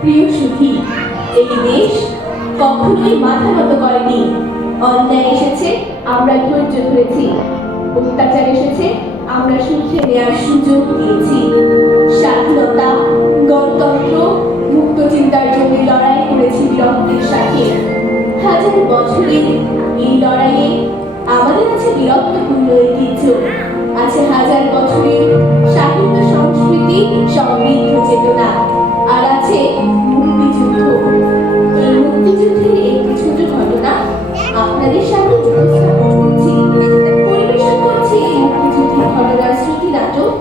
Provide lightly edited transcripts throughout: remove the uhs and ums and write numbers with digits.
প্রিয় সুধী, এই দেশ কখনোই মাথা নত করেনি। অন্যায় এসেছে, আমরা ধৈর্য ধরেছি। অত্যাচার এসেছে, আমরা শুধরে নেওয়ার সুযোগ দিয়েছি। স্বাধীনতা, গণতন্ত্র, মুক্ত চিন্তার জন্য লড়াই করেছি বীরত্বের সাথে। হাজার বছরের এই লড়াইয়ে আমাদের আছে বীরত্বপূর্ণ ঐতিহ্য, আছে হাজার বছরের সাহিত্য সংস্কৃতি, সমৃদ্ধ চেতনা, আর আছে মুক্তিযুদ্ধ। এই মুক্তিযুদ্ধের একটি ছোট ঘটনা আপনাদের সামনে উপস্থাপন করছি। পরিবেশন করছি এই মুক্তিযুদ্ধের ঘটনার শ্রুতি নাটক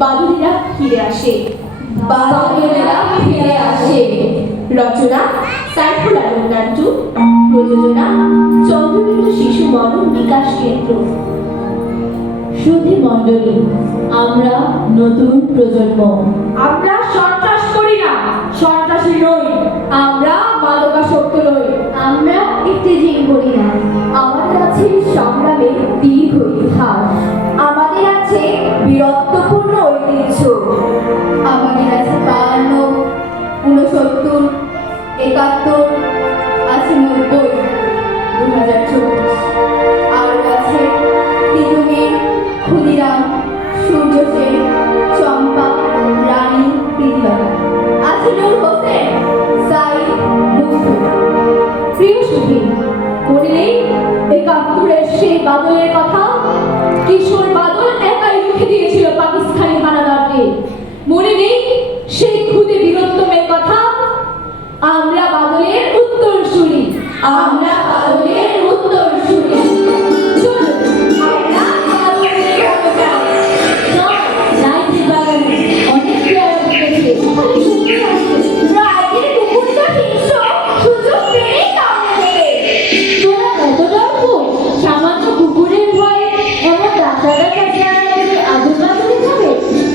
বাদুড়েরা ফিরে আসে। বাদুড়েরা ফিরে আসে। রচনা সাইফুল আলম নান্টু, প্রযোজনা চন্দ্রবিন্দু শিশু মনন বিকাশ কেন্দ্র। সুধী মণ্ডলী, আমরা নতুন প্রজন্ম। আমরা সন্ত্রাস করি না, সন্ত্রাসী নই। আমরা মাদকাসক্ত নই। আমরা ইফতেজিং করি না। আমাদের আছে সংগ্রামের দীর্ঘ ইতিহাস। আমাদের আছে বীরত্বপূর্ণ ঐতিহ্য। আমাদের আছে 52, 69, 71, আছে 90, 2024। আর আছে তিতুমির, ক্ষুদিরাম, সূর্য সেন, চম্পা, রানী, প্রীতিলতা। আছে নূর হোসেন, সাইদ, মুস্তফা। প্রিয় সুধী, মনে নেই 71-এর সেই বাদলের কথা? কিশোর বাদল একাই রুখে দিয়েছিল পাকিস্তানি হানাদারকে। মনে নেই সেই খুদে বীরত্বের কথা? আমরা বাদলের উত্তরসূরি। আমরা বাদলের উত্তরসূরি। চলুন আমরা বাদলের গানে গাই। রাইতের বাগানে অনেক পেয়ারা ফুটেছে। খালি শুনতে আসছে, রাতের কুকুরটা হিংস্র, সুযোগ পেলেই কামড়ে দেবে। তোরা এত ডরপো? সামান্য কুকুরের ভয়ে এমন রাস্তাঘাট পেয়ারাগুলি আগুন বাদলে খাবে?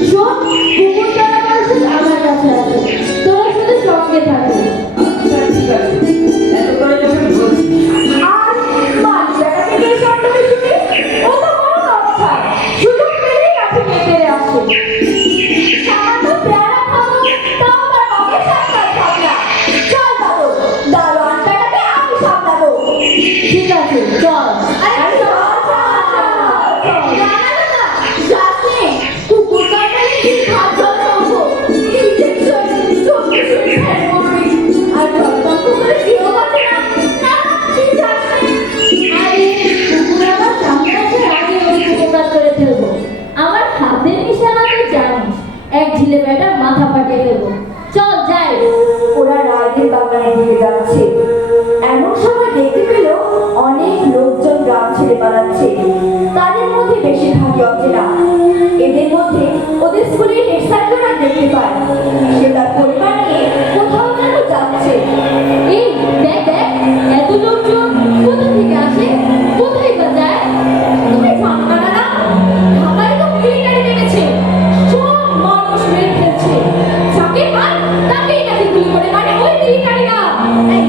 শোন, কুকুর তারা বলছিস আমার কাছে আছে, তোরা শুধু সঙ্গে থাকিস। আচ্ছা ঠিক আছে, এত করে যখন বলছি। আর মাঝরাতে থেকে এই শব্দটা শুনে ও তো বড় লজ্জা, সুযোগ পেলেই লাঠি নিয়ে তেড়ে আসে। সামান্য পেয়ারা খাবো, তাও তার বাপের সামলায় সামলা। চল বাবু, দারোয়ানটাকে আমি সামলাবো। ঠিক আছে, চল। আরে চল, চল, চল। না, না, না, না, যাস নে। কুকুর কামড়ালে কি হাত জল পাবো? ইনজেকশন, চোখে শুনে ফেলবো আমি। আর জল পাবো বলে কেউ বাঁচে না। না, না, তুই যাস নে। আরে, কুকুর আমার সামনে আসার আগে ওই উপকার করে ফেলবো। আমার হাতের নিশানা তো জানিস, এক ঝিলে বেটার মাথা ফাটিয়ে দেবো। চল যাই। ওরা রায়দের বাগানে দিকে যাচ্ছে। এমন সময় দেখতে পেল অনেক লোকজন গ্রাম ছেড়ে পালাচ্ছে। তাদের মধ্যে বেশিরভাগই অচেনা। এদের মধ্যে ওদের স্কুলের হেড স্যারকে দেখতে পায়। সে তার পরিবার নিয়ে কোথাও যেন যাচ্ছে। এই দেখ দেখ, এত লোকজন কোথা থেকে আসে, কোথায় বা যায়? তুমি জানো না দাদা, ঢাকায় তো মিলিটারি নেমেছে। সব মানুষ মেরে ফেলছে। যাকে পায় তাকেই নাকি গুলি করে মারে ওই মিলিটারিরা। এই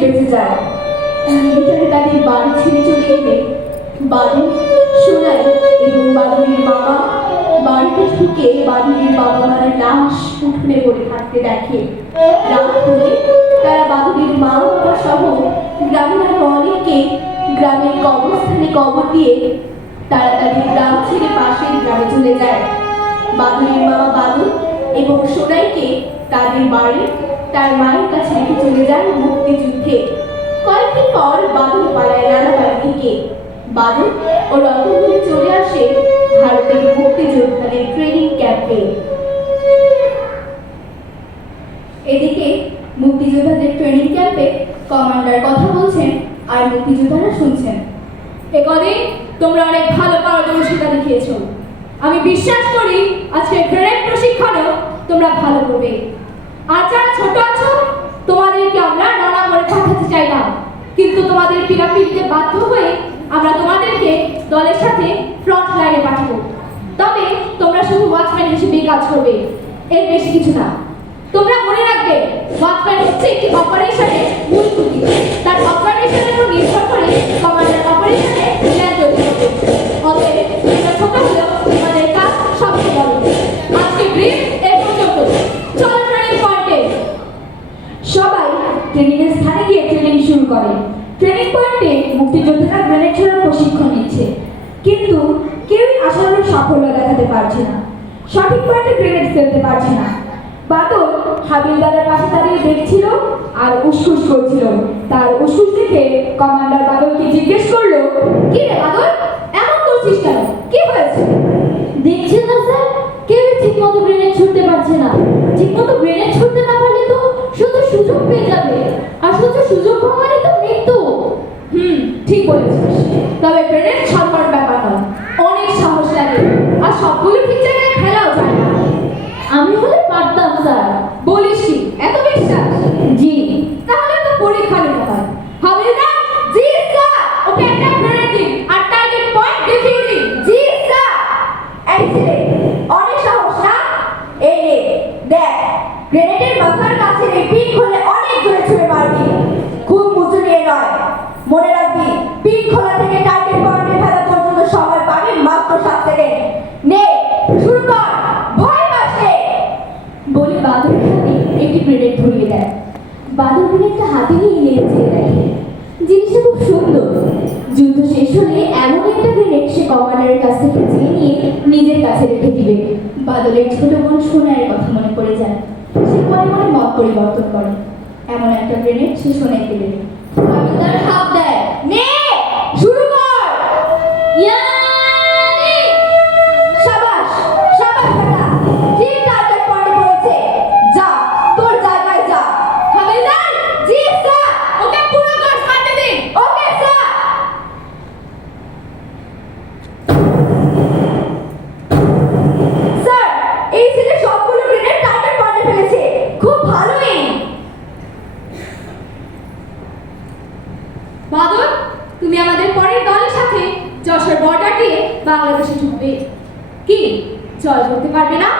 বেঁচে যায়। মিলিটারি তাদের বাড়ি ছেড়ে চলে গেলে বাদল, সোনাই এবং বাদলের বাবা বাড়িতে ঢুকে বাদলের বাবা মায়ের লাশ উঠোনে পড়ে থাকতে দেখে। রাত হলে তারা বাদলের মা বাবা সহ গ্রামের আরো অনেককে গ্রামের কবরস্থানে কবর দিয়ে তারা তাদের গ্রাম ছেড়ে পাশের গ্রামে চলে যায়। বাদলের বাবা বাদল এবং সোনাইকে তাদের বাড়ি তার মায়ের কাছে রেখে চলে যায় মুক্তিযুদ্ধে। কয়েকদিন পর বাদল পালায় নানা বাড়ি থেকে। বাদল ও রতনগুলি চলে আসে ভারতের মুক্তিযোদ্ধাদের ট্রেনিং ক্যাম্পে। এদিকে মুক্তিযোদ্ধাদের ট্রেনিং ক্যাম্পে কমান্ডার কথা বলছেন আর মুক্তিযোদ্ধারা শুনছেন। একদিন তোমরা অনেক ভালো পারদর্শিতা দেখিয়েছো। আমি বিশ্বাস করি আজকে গ্রেনেড প্রশিক্ষণেও তোমরা ভালো করবে। আর যারা ছোট আছো তোমাদেরকে আমরা নানা করে পাঠাতে চাই না, কিন্তু তোমাদের পিড়াপিড়িতে বাধ্য হয়ে আমরা তোমাদেরকে দলের সাথে ফ্রন্ট লাইনে পাঠাবো। তবে তোমরা শুধু ওয়াচম্যান হিসেবেই কাজ করবে, এর বেশি কিছু না। তোমরা মনে রাখবে ওয়াচম্যান হচ্ছে একটি অপারেশনের মূল খুঁটি। তার অপারেশনের উপর নির্ভর করে কমান্ডার অপারেশনে প্ল্যান তৈরি করবে। অতএব তোমরা ছোট হলেও তোমাদের কাজ সবচেয়ে বড়। আজকে ব্রিফ এ পর্যন্ত। চলো ট্রেনিং পয়েন্টে। সবাই ট্রেনিং এর স্থানে গিয়ে ট্রেনিং শুরু করে। ট্রেনিং পয়েন্টে মুক্তিযোদ্ধারা গ্রেনেড ছোড়ার প্রশিক্ষণ নিচ্ছে, কিন্তু কেউই আশানুরূপ সাফল্য দেখাতে পারছে না। সঠিক পয়েন্টে গ্রেনেড ফেলতে পারছে না। বাদল হাবিলদারের পাশে দাঁড়িয়ে দেখছিল আর উসখুস করছিল। তার উসখুস দেখে কমান্ডার বাদলকে জিজ্ঞেস করলো, কি রে বাদল, এমন করছিস কেন? কি হয়েছে? দেখছেন না স্যার, কেউই ঠিক মতো গ্রেনেড ছুটতে পারছে না। ঠিক মতো গ্রেনেড ছুটতে না পারলে তো শুধু সুযোগ পেয়ে যাবে, আর শুধু সুযোগ পাওয়া মানে তো মৃত্যু। ঠিক বলেছিস। তবে গ্রেনেড সাধারণ ব্যাপার নয়, অনেক সাহস লাগে, আর সবগুলো ঠিক জায়গায় ফেলাও যায় না। আমি হলে পারতাম স্যার। বলিস কি, এত বিশ্বাস? জি। তাহলে তো পরীক্ষা নিতে হয়। হাবিলদার, জি স্যার। ওকে একটা গ্রেনেড দিন আর টার্গেট পয়েন্ট দেখিয়ে দিন। জি স্যার। এই ছেলে, অনেক সাহস না? এই নে, দেখ, গ্রেনেডের মাথার কাছে এই পিন খুলে অনেক জোরে ছুঁড়ে মারবি। খুব উঁচু নিয়ে নয়। মনে রাখবি, পিন খোলা থেকে টার্গেট পয়েন্টে ফেলা পর্যন্ত সময় পাবি মাত্র 7 সেকেন্ড। নে, শুরু কর। ভয় পাচ্ছে বলে বাদলের হাতে একটি গ্রেনেড ধরিয়ে দেয়। বাদল গ্রেনেডটা হাতে নিয়ে নেড়েছে দেখে জিনিসটা খুব সুন্দর। যুদ্ধ শেষ হলে এমন একটা গ্রেনেড সে কমান্ডারের কাছ থেকে চেয়ে নিয়ে নিজের কাছে রেখে দিবে। বাদলের ছোট বোন সোনাইয়ের কথা মনে পড়ে যায়। সে মনে মনে মত পরিবর্তন করে। এমন একটা গ্রেনেড সে সোনাইকে দেবে। হাবিলদার হাত দেয়, নে, শুরু কর। ইয়ানি! শাবাশ, শাবাশ বেটা, ঠিক টার্গেট পয়েন্টে পড়েছে। যা, তোর জায়গায় যা। হাবিলদার, জি স্যার। ওকে পুরো কোর্স মারতে দিন। Okay sir. স্যার, এই ছেলে সবগুলো গ্রেনেড টার্গেট পয়েন্টে ফেলেছে। খুব ভালো এম। বাদল, তুমি আমাদের পরের দলের সাথে যশোর বর্ডার দিয়ে বাংলাদেশে ঢুকবে। কি জয় করতে পারবে না?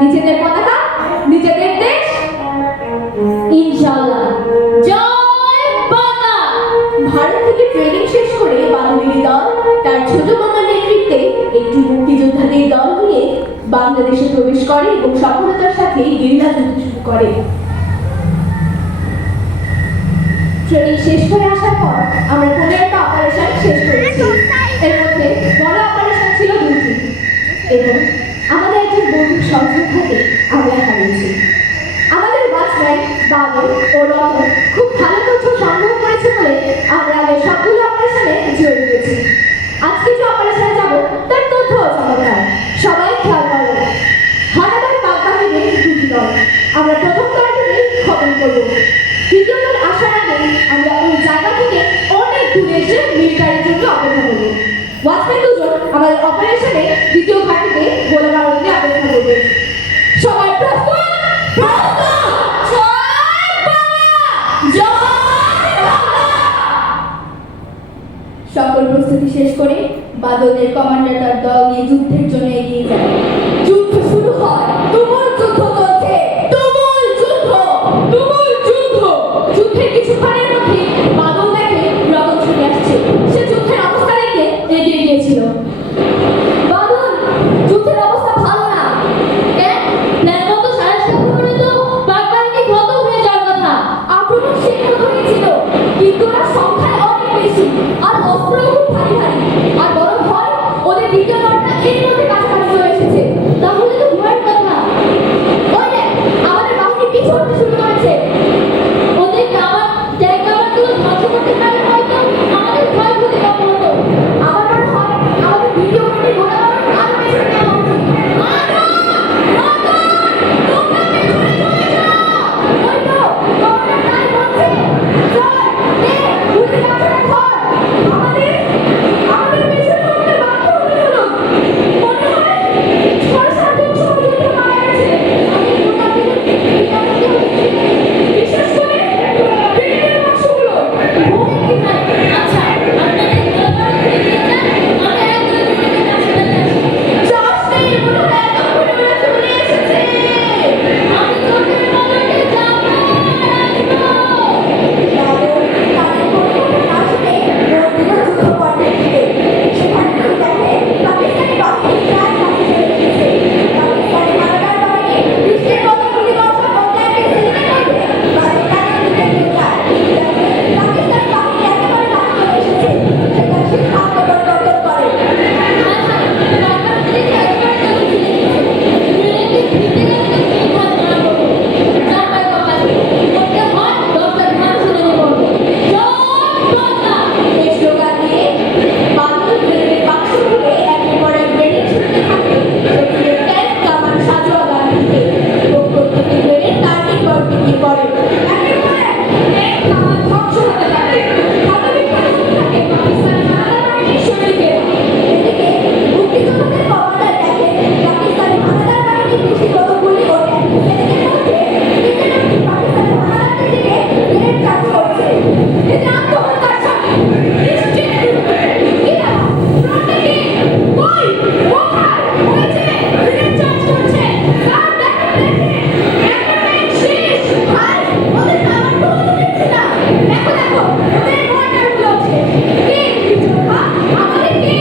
নিজেদের পতাকা, নিজেদের দেশ। ইনশাআল্লাহ জয় বাংলা। ভারত থেকে ট্রেনিং শেষ করে বাদলের দল তার ছোট মামার নেতৃত্বে একটি মুক্তিযোদ্ধাদের দল নিয়ে বাংলাদেশে প্রবেশ করে এবং সফলতার সাথে গেরিলা যুদ্ধ শুরু করে। ট্রেনিং শেষ করে আসার পর আমরা 15টা অপারেশন শেষ করেছি। এর মধ্যে বড় অপারেশন ছিল 2টি এবং আমাদের একজন বন্ধু সহযোদ্ধাকে আমরা হারিয়েছি। আমাদের ওয়াচম্যান বাদল ও রতন খুব ভালো তথ্য সংগ্রহ করেছে বলে আমরা আগের সবগুলো অপারেশনে জড়িয়ে গেছি। আজকে যে অপারেশনে যাব তার তথ্য চমৎকার। সবাই খেয়াল করো। হঠাৎ পাকবাহিনীর 2টি দল। আমরা প্রথম দলটিকে খতম করব। দ্বিতীয় দল আসার আগে আমরা ওই জায়গা থেকে অনেক দূরে এসে মিলিটারির জন্য অপেক্ষা করব। ওয়াচম্যান দুজন আমাদের অপারেশনে দ্বিতীয় ঘাটিতে গোলা বারুদ দিয়ে অপেক্ষা করবে। সবাই প্রস্তুত? জয় বাংলা! জয় বাংলা! সকল প্রস্তুতি শেষ করে বাদলের কমান্ডার তার দল নিয়ে যুদ্ধের জন্য এগিয়ে যায়। যুদ্ধ শুরু হয়। তুমুল যুদ্ধ চলছে। তুমুল যুদ্ধ, তুমুল যুদ্ধ। যুদ্ধের কিছুক্ষণের মধ্যে দেখো ওদের মর্টার গুলোছে কে বিচক্ষা আমাদের কে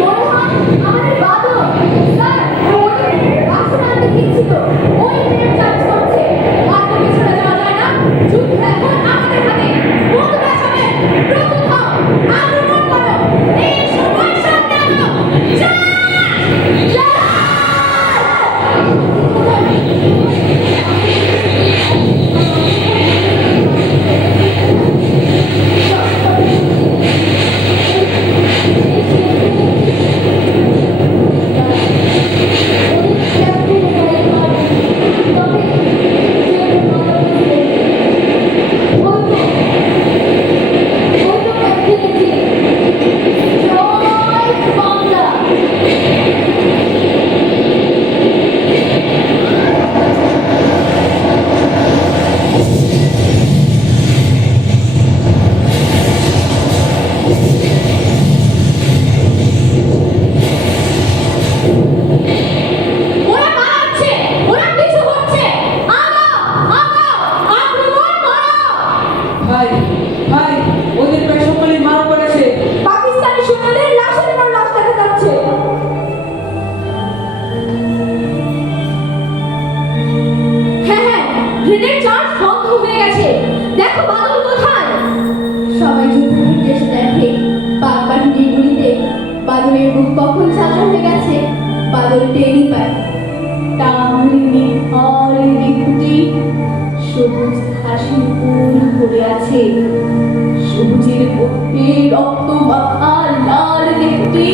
মনে হয় আমাদের বাদল। স্যার, ওদের বাসন আনতে গিয়েছিল। ওই ট্রেন কাজ করছে। আর পিছনে যাওয়া যায় না যুদ্ধ এখন আমাদের হাতে বন্ধুরা সবাই প্রস্তুত হও আক্রমণ করো এই সময় সামনে আনো ওরা পালাচ্ছে ওরা কিছু হচ্ছে আগাও আগাও আক্রমণ করো ভাই ভাই ওদের প্রায় সকলেই মারা পড়েছে। পাকিস্তানি সৈন্যদের লাশের পর লাশ দেখা যাচ্ছে হ্যাঁ হ্যাঁ গ্রেনেড চার্জ বন্ধ হয়ে গেছে দেখো বাদল কোথায় সবাই যুদ্ধক্ষেত্রে এসে দেখে বাঘবাহিনীর গুলিতে বাদলের বুক কখন সাজা হয়ে গেছে বাদল টেরই পায় টামরিনি হরের খুঁটি সবুজ ঘাসে ফুল ভরে আছে সবুজের মধ্যে রক্ত মাখা লাল দেখতে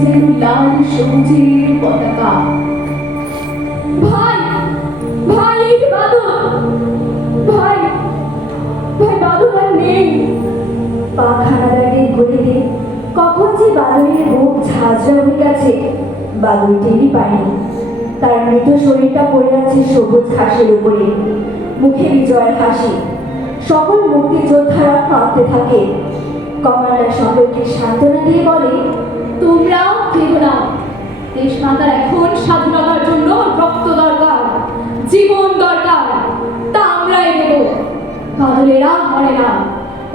যেন লাল সবুজের পতাকা ভাই ভাই এই যে বাদল ভাই ভাই বাদল আর নেই পাখানাদারের গলিতে কখন যে বাদলের বুক ঝাঁঝরা হয়ে গেছে বাদল টেরই পায়নি। তার মৃত শরীরটা পড়ে আছে সবুজ ঘাসের উপরে, মুখে বিজয়ের হাসি। সকল মুক্তিযোদ্ধারা কাঁদতে থাকে। কমান্ডার সকলকে সান্ত্বনা দিয়ে বলে, তোমরাও কেঁদো না দেশ মাতার এখন স্বাধীনতার জন্য রক্ত দরকার জীবন দরকার তা আমরাই দেব বাদলেরা মরে না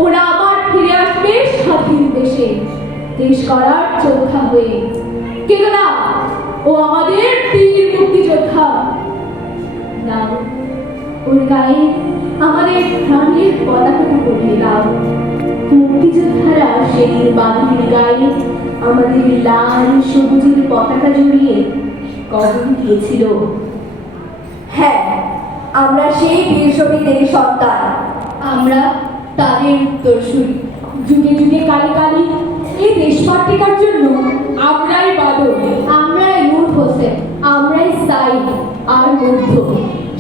ওরা আবার ফিরে আসবে স্বাধীন দেশে দেশ করার যোদ্ধা হয়ে কেঁদো না ও আমাদের বীর মুক্তিযোদ্ধা দাও ওর গায়ে আমাদের প্রাণের পতাকাটা পরিয়ে দাও মুক্তিযোদ্ধারা সেই বাঁধের গায়ে আমাদের লাল সবুজের পতাকা জড়িয়ে কবর দিয়েছিল হ্যাঁ, আমরা সেই বীর শহীদের সন্তান। আমরা তাদের উত্তরসূরি যুগে যুগে কালে কালে এই দেশ পাঠিকার জন্য আমরাই বাদল আমরাই নূর হোসেন আমরাই সাইদ আর মধ্য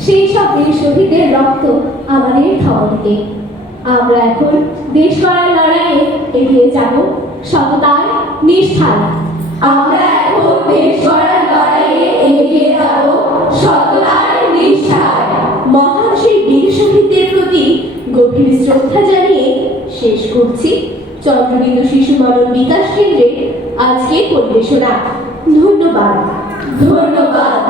সেই সব বীর শহীদের রক্ত আমাদের ধমনীতে আমরা এখন দেশ করার লড়াইয়ে এগিয়ে যাব সততায় নিষ্ঠায় আমরা এখন দেশ করার লড়াইয়ে এগিয়ে যাব সততায় নিষ্ঠায় মহান সেই বীর শহীদদের প্রতি গভীর শ্রদ্ধা জানিয়ে শেষ করছি চন্দ্রবিন্দু শিশু মনন বিকাশ কেন্দ্রে আজকে পরিবেশনা ধন্যবাদ ধন্যবাদ